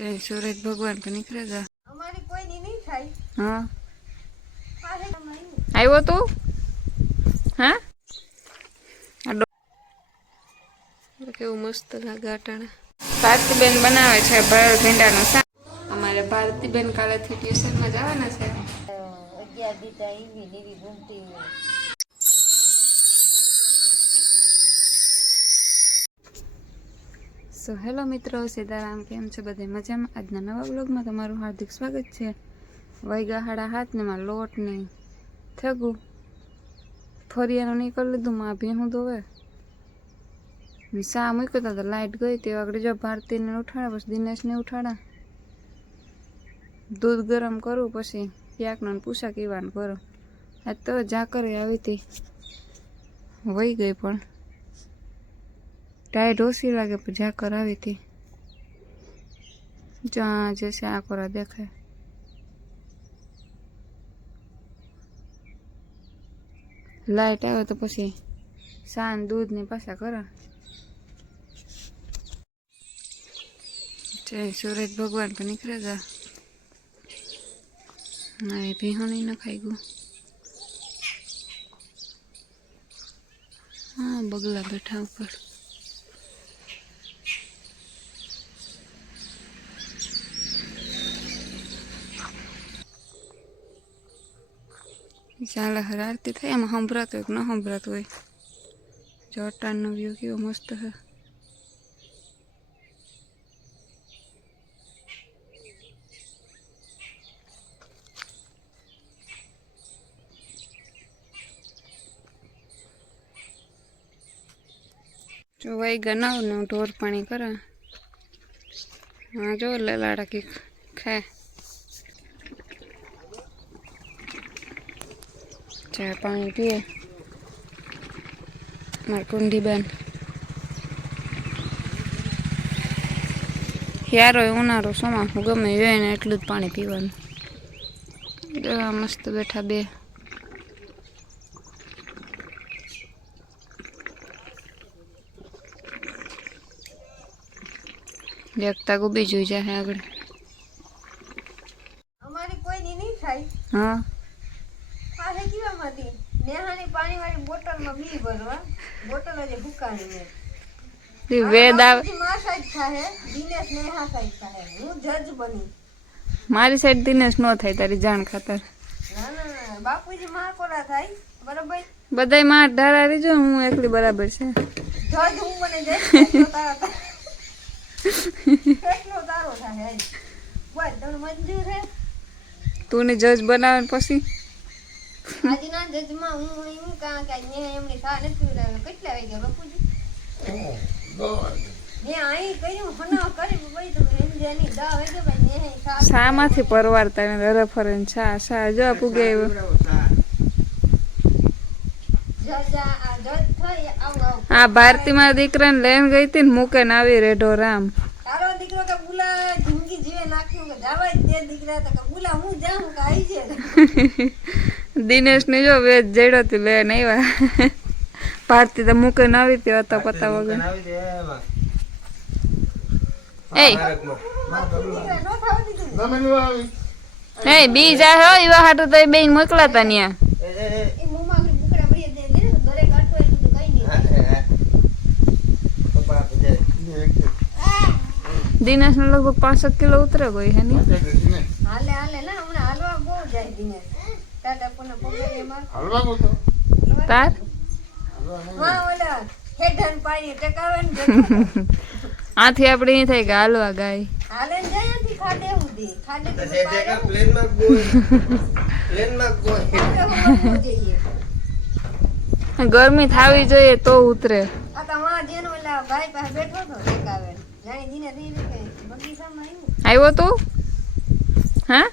જય સુરજ ભગવાન તો નીકળે જા. અમારી કોઈની નહીં થાય. હા. આવ્યો તું? હા? કેવું મસ્ત લાગે અટાણા. ભારતીબેન બનાવે છે ભરલ ભીંડાનું શાક. અમારે ભારતીબેન કાલેથી ટ્યુશનમાં જવાના છે. અગિયાર દીધા એવી ને એવી ઘૂમતી સો હેલો મિત્રો, સીતારામ, કેમ છે બધે? મજામાં? આજના નવા બ્લોગમાં તમારું હાર્દિક સ્વાગત છે. વૈગા હાડા હાથ ને માં લોટ ને થગું. ફરિયાનું નહીં કરી લીધું, માં ભીહું ધોવે. ને સા મૂક્યો તા લાઇટ ગઈ તે આગળ જો ભારતીને ઉઠાડા, પછી દિનેશને ઉઠાડા. દૂધ ગરમ કરું, પછી ક્યાંકનો પૂછા કીવાનું કરો. આજ તો ઝાકરે આવી હતી. વહી ગઈ પણ. ટાઈટ ઓછી લાગે પણ જ્યાં આવી હતી. જ્યાં જશે કોરા દેખાય. લાઈટ આવે તો પછી સાન દૂધ ને પાછા કરો. જય સૂરજ ભગવાન પણ નીકળે જા એ ભીહોની ન ખાઈ ગયું. હા, બગલા બેઠા ઉપર. ચાલે હર થાય. એમાં સંભળાતું હોય કે ન સંભળાતું હોય? જો વ્યૂ કેવો મસ્ત છે. જો વાઈ ગનાવ ને ઢોર પાણી કરે. હા, જો લલાડા કે ખાય. ચા પાણી પીએ મારી કુંડી બેન યારો ઉનાળો ચોમાસું ગમે હોય ને એટલું જ પાણી પીવાનું મસ્ત બેઠા બે દેખતા ગુબી જોઈ જાય આગળ અમારી કોઈ નહીં થાય હા નેહાની પાણીવાળી બોટલમાં બી ભરવા. બોટલ હજી હુકાણી ને વેદ આવે બાપુજી માં મારી સાઈડ દિનેશ નો થાય તારી જાણ ખાતર. બાપુજી માં કોરા થાય? બરાબર? બધાયમાં ધારા રીજો હું એકલી બરાબર છે. જજ હું મને એટલો તારા થાય. તારો થાય હે. બોલ તમને મંજૂર હે? તું ને જજ બનાવે પછી? આજના જજમાં હું એમ કાં કે નેહા એમની સા નથી. કેટલા વાગ્યા બાપુજી? ને અહીં કર્યું હના કરી ભાઈ તો હેંજાની દા વાગે ભાઈ સા શામાંથી પરવારતા ને રરે ફરે ને છા છા જો પૂગે આવ્યો જજ આ આવ આવ. ભારતી મારા દીકરાને લઈને ગઈ હતી ને મૂકે ને આવી રેઢો રામ. તારો દીકરો કે બુલા જિંદગી જીવે નાખ્યું કે જાવા તે દીકરા તો કે બુલા હું જાઉં કે આઈ છે દિનેશ ને જો વેચ જડ્યો હતી બેન આવ્યા ભારતી તો મૂકીને આવી હતી હતા પતા વગર. એ. બીજા બી જા હો એવા હાટું તો બેન મોકલાતા ન્યા. એ મોમાં આગળ બુકડા ભરી દે દે ને ઘરે કાઢતો એટલું તો કઈ નહીં. દિનેશ ને લગભગ પાંસઠ કિલો ઉતરે ગઈ હે ને હાલે હાલે ના હમણાં હાલવા બહુ જાય દિનેશ ટાટા પુના પગલે માર તાર. આથી આપણે એ થાય કે હાલવા ગાય. ગરમી થાવી જોઈએ તો ઉતરે. આ તો જેનો ભાઈ પાસે બેઠો હતો ટકાવે. જાણી દીને બગીચામાં આવ્યો. તું? હા?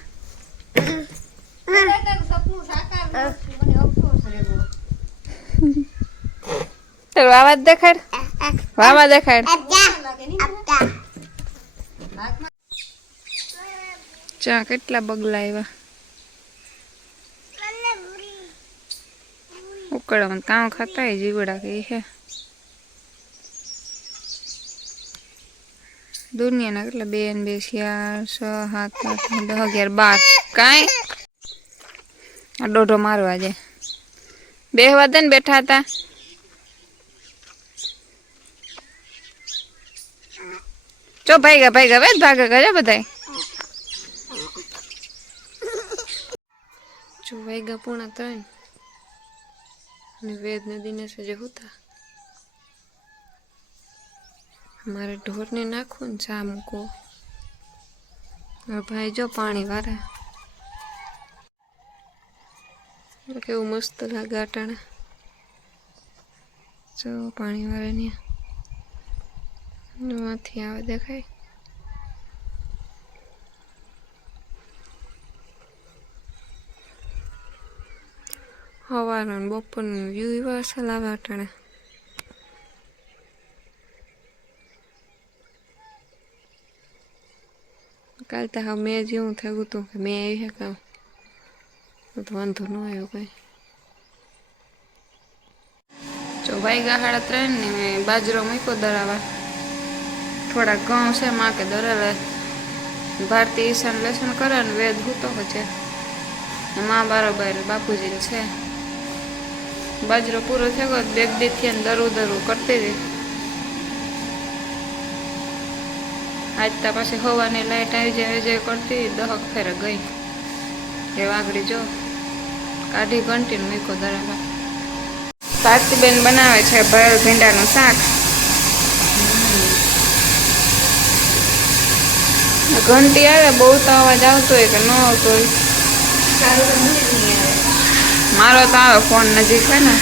તારું સપનું સાકાર થયું. મને અફસોસ રહ્યો તારું આવાજ દેખાડ વાવા દેખાડ લાગે નહીં હાથમાં ચા કેટલા બગલા આવ્યા ઉકળામાં કામ ખાતા હોય જીવડા કે હે દુનિયાના કેટલા બે ને બે ચાર છ સાત આઠ નવ, દસ અગિયાર બાર કાંઈ આ દોઢો મારવા જાય બેહવા વાદન બેઠા હતા. ચો ભાઈ ભાઈ ગયા વેદ ભાગે કરે બધાય. જો વાગ્યા પૂણા ત્રણ અને વેદ ને દિનેશ જે હતા મારે ઢોરને નાખવું ને ચા મૂકવો ભાઈ જો પાણી વારે. કેવું મસ્ત લાગે અટાણા. જો પાણી વારે ને એમાંથી આવે દેખાય. હવાનો બપોરનો વ્યૂ એવા અસલ આવે અટાણા. કાલ તો હવે મેં જેવું થયું હતું કે મેં આવી છે કામ તો વાંધો ન આવ્યો કઈ. જો ભાઈ ગાહાડા ત્રણ ને બાજરો મૂક્યો દરાવા. થોડા ઘઉં છે માં કે દરાવે. ભારતી ઈશાન લેસન કરે ને વેદ હૂતો છે માં બારોબાર બાપુજી છે. બાજરો પૂરો થયો ગયો બેગ દીથી દરું દરું કરતી હતી આજ તો પછી હવાની લાઈટ આવી જાય જે કરતી દહક ફેરે ગઈ. એ વાગડી જો. કાઢી ઘંટીને મૂકો દરાવા બેન બનાવે છે ભરેલ ભીંડાનું શાક. ઘંટી આવે બહુ તો અવાજ આવતો હોય કે ન આવતો હોય. મારો તો આવે ફોન નજીક હોય ને.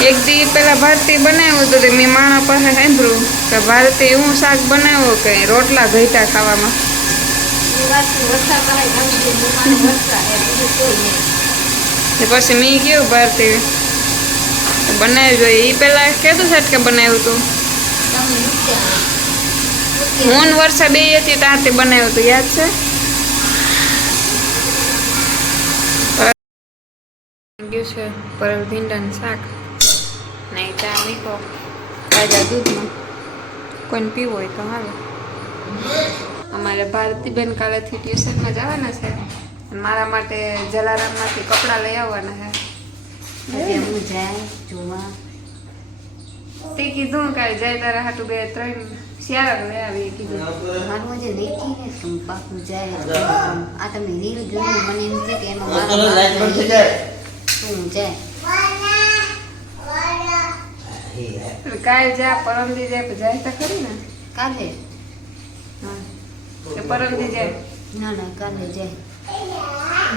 એક દી પેલા ભારતી બનાવ્યું હતું મેં માણા પાસે સાંભળ્યું કે ભારતી હું શાક બનાવ્યું કે રોટલા ઘટા ખાવામાં. પછી મેં કેવું ભારતી બનાવ્યું જોઈએ એ પેલા કીધું છે કે બનાવ્યું હતું હું વર્ષા બે હતી ત્યાંથી બનાવ્યું હતું યાદ છે? ગયું ભીંડાનું શાક. નહીં ચા મીઠો તાજા દૂધમાં. કોઈને પીવું હોય તો હાલો. અમારે ભારતીબેન કાલેથી ટ્યુશનમાં જવાના છે. અને મારા માટે જલારામમાંથી કપડાં લઈ આવવાના છે. એટલે હું જાય જોવા. તે કીધું કે જાય તારા હાટું બે ત્રણ શિયાળા લઈ આવી એ કીધું. મારું જે લેખી ને શું પાકું જાય આ તમે રીલ જોઈને મને એમ છે કે એમાં તો મારા લાઈટ બંધ થઈ બાપ જાય શું જાય. એટલે કાલ જા પરમદી જાય પછી જાય તો ખરી ને. કાલે? હા. કે જાય. ના ના કાલે જાય.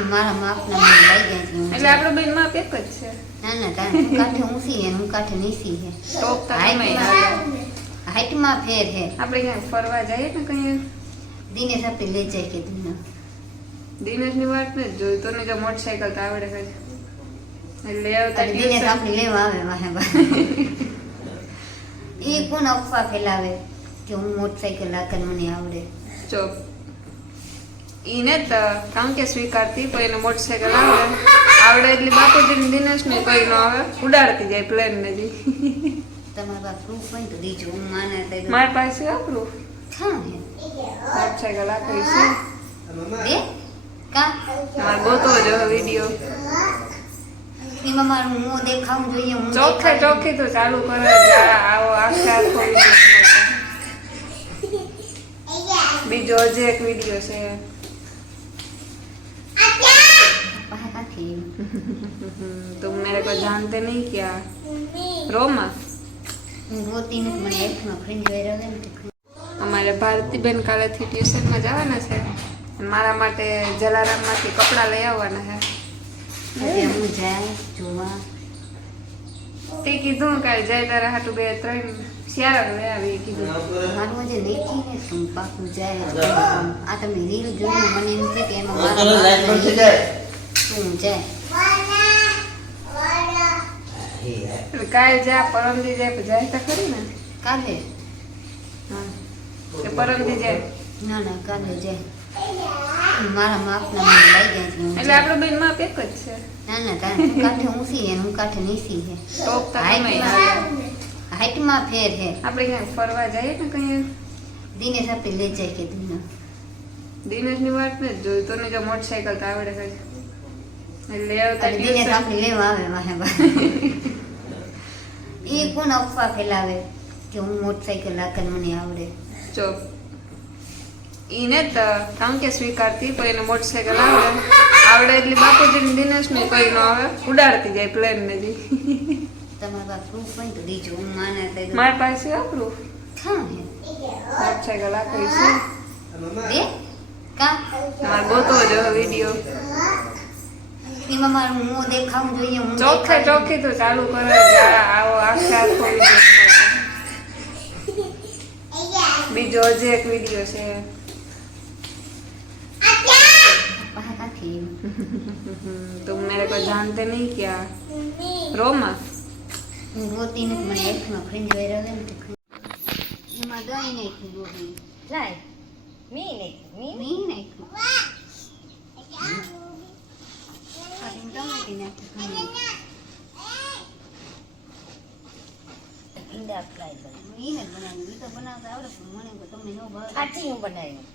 મારા માપના મને લઈ જાય છે એટલે આપણો બેન માપ એક જ છે. ના ના તારે કાંઠે ઊંચી ને હું કાંઠે નીચી છે ટોપ તો ગમે હાઈટમાં ફેર હે. આપણે ક્યાંય ફરવા જઈએ ને કઈ દિનેશ આપણે લઈ જાય કે દિના દિનેશની વાત ને જ જોઈ. તને જો મોટરસાયકલ તો આવડે છે એટલે આવતા દિનેશ આપણે લેવા આવે વાહે એ કોણ અફવા ફેલાવે? કે હું મોટરસાઇકલ આગળ મને આવડે. જો ઈને તો કારણ કે સ્વીકારતી પણ એને મોટરસાયકલ આવડે આવડે એટલે બાપુજી દિનેશ ને કઈ નો આવે. ઉડાડતી જાય પ્લેન ને જી તમારા પાસે પ્રૂફ હોય તો દીજો હું માને તે મારી પાસે આપણું હા હે. મોટરસાયકલ આખી છે? કા? મારે ગોતો જો વીડિયો એમાં મારું મોં દેખાવું જોઈએ હું ચોખ્ખે ચોખ્ખી તો ચાલુ કરે આવો આખે આખો વીડિયો બીજો હજી એક વિડીયો છે પાહે કાંથી तुम मेरे को जानते नहीं क्या रोमा હું રોતી નથી મને એકમાં ખંજવાઈ રહે ને તે અમારે ભારતીબેન કાલેથી ટ્યુશનમાં જવાના છે અને મારા માટે જલારામમાંથી કપડાં લઈ આવવાના છે એટલે હું જાય જોવા તે કીધું કાલ જાય તારા હાટુ બે ત્રણ શિયાળા લઈ આવી એ કીધું. મારું જે લેખી ને શું પાકું જાય આ તમે રીલ જોઈને મને એમ છે કે એમાં તો લાઈટ બંધ થઈ જાય. શું જાય? એટલે કાલ જા પરમદી જાય જાય તો ખરી ને. કાલે? હા પરમદી જાય? ના ના કાલે જાય. મારા માપના મને લઈ જાય એટલે આપણો બેન માપ એક જ છે. ના ના તારે તું ઊંચી છે હું કાંઠે નીચી છે ટોપ તો તમે હાઈટમાં ફેર છે આપણે ક્યાંક ફરવા જઈએ ને કઈ દિનેશ આપણે લઈ જાય કે તું દિનેશની વાત ને જ જોયું તને જો મોટરસાયકલ તો આવડે છે. એટલે આવતા દિનેશ આપણે લેવા આવે વાહે એ કોણ અફવા ફેલાવે કે હું મોટરસાઇકલ હાકલ મને આવડે? જો ઈને જ કામ કે સ્વીકારતી પણ એને મોટરસાયકલ આવડે. આવડે એટલે બાપુજી દિનેશ ને કઈ ન આવે. ઉડાડતી જાય પ્લેન ને જી તમારા પાસે પ્રૂફ હોય ને તો દીજો હું માને મારી પાસે હે. મોટરસાયકલ આખરી છે. કા? મારે ગોતો જ વીડિયો એમાં મારું મોં દેખાવું જોઈએ હું ચોખ્ખે ચોખ્ખી તો ચાલુ કરે આવો આખે બીજો હજી એક વીડિયો છે. પાહા કાંઠી એમ. तुम मेरे को जानते नहीं क्या रोमा હું રોતી નથી મને આંખમાં ખંજવાઈ રહે ને તો ખંજ- એમાં દહીં નાખ્યું રોટી લાય મી નહીં મી મી નાખ્યું ખાલી ટમેટી નાખ્યું ખંડ. ઈંડા ફ્રાય કરે હું ઈને જ બનાવ્યું ઈ તો બનાવતા આવડે પણ મને તો તમને ન ભાવે આથી હું બનાવ્યું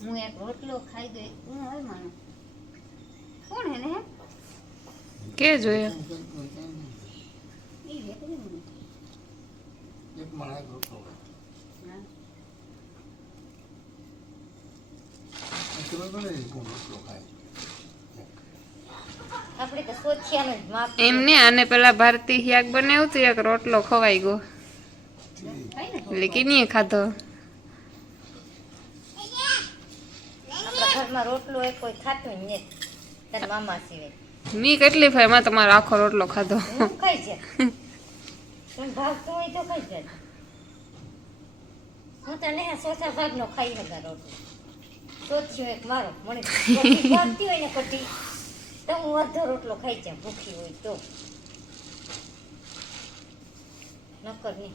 હું એક રોટલો ખાઈ ગઈ હું હવે માનું કોણ હે ને કે રોટલો ખાય. હા. ખબર પડે ને કોણ રોટલો ખાય આપણે તો સોથિયાનું જ માપ એમ ને આને પેલા ભારતી શાક બનાવ્યું હતું એક રોટલો ખવાઈ ગયો. એટલે કે નહીં ખાધો. રોટલો એ કોઈ ખાતું નહીં. નથી મામા સિવાય. મી કેટલી ફાયમાં તમારો આખો રોટલો ખાધો. ખાઈ છે? પણ હોય તો ખાઈ જાય. હું તને ચોથા ભાગનો ખાઈ હતા રોટલો. સોથિયો એક મારો મને કટી ભાગતી હોય ને કટી તો હું અડધો રોટલો ખાઈ જાય ભૂખી હોય તો. નકર નહીં.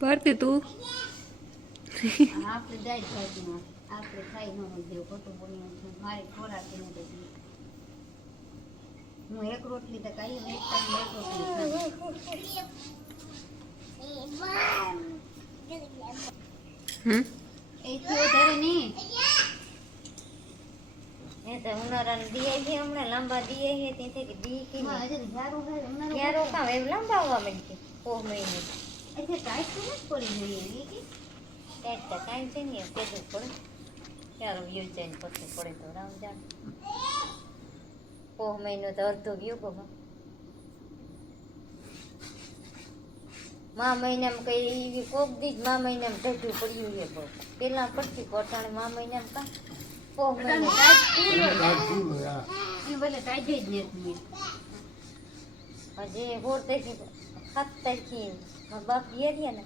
ભારતી તું? આપણે જાય ખાઈ આપણે ખાઈ ન જેવું ખોટું બોલ્યું છે મારે ખોરાક એને તો હું એક રોટલી તો ખાઈ એક ટાઈમ એક રોટલી. હમ? એથી વધારે નહીં. એ તો ઉનાળાની દિયે છે હમણાં લાંબા દિયે છે તેથી કે દી કે એમાં હજુ સારું થાય ઉનાળો ત્યાં રોકાવ એમ લાંબા માંડી પોહ મહિને. એટલે ટાઈટ તો નથી પડી જોઈએ કે? ત્યાં તો કાંઈ છે ને કેદું પડે ત્યારે વ્યૂ ચેન્જ પછી પડે તો રામ જાણ. પોહ મહિનો તો અડધો ગમે મા મહિનામાં કઈ કોક દી જ મા મહિનામાં ઢઢું પડ્યું છે પેલા પડતી પટાણે મા મહિનામાં કા? પોહ જ નથી હજી સોળ તારીખે સાત તારીખે બાપ ને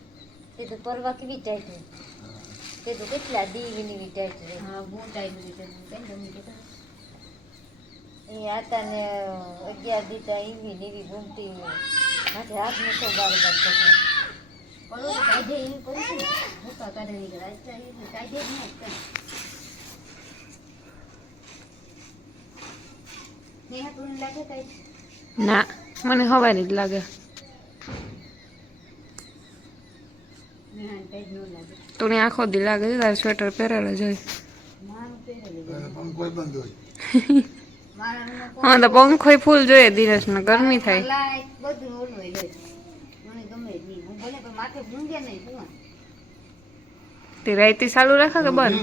તે તો પરવા કેવી ટાઈટ હોય તે તો કેટલા દી એવી ટાઈટ રહે હા બહુ એ હતા ને અગિયાર દીતા એવી ને એવી માથે હાથ મૂકો બાર બાર કરતો છે ને કાઢે નહીં કરે નહીં કઈ નેહા તું લાગે ટાઈટ ના મને હવાની જ લાગે. નેહા ટાઈટ ન લાગે. તું આખો દી લાગે છે તારે સ્વેટર પહેરેલો જ હોય. મારું પહેરેલું અને પંખોય બંધ હોય. મારા રૂમમાં હા તો પંખો ફૂલ જોઈએ દિવસમાં ગરમી થાય. લાઈટ બધું ઓલું હોય છે. મને ગમે જ નહીં. હું ભલે પણ માથે ભૂંગે નહીં શું તે રાઈતી ચાલુ રાખે કે બંધ?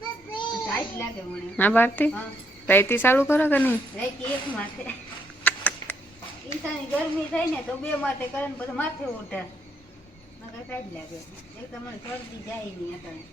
ને હા ભારતી રાઈતી ચાલુ કરો કે નહીં? રાઈતી એક માથે. ઈસાની ગરમી થાય ને તો બે માથે કરે ને પછી માથે ઉઠે. મને ટાઈટ લાગે એક તમારે શરદી જાય નહીં અત્યારે.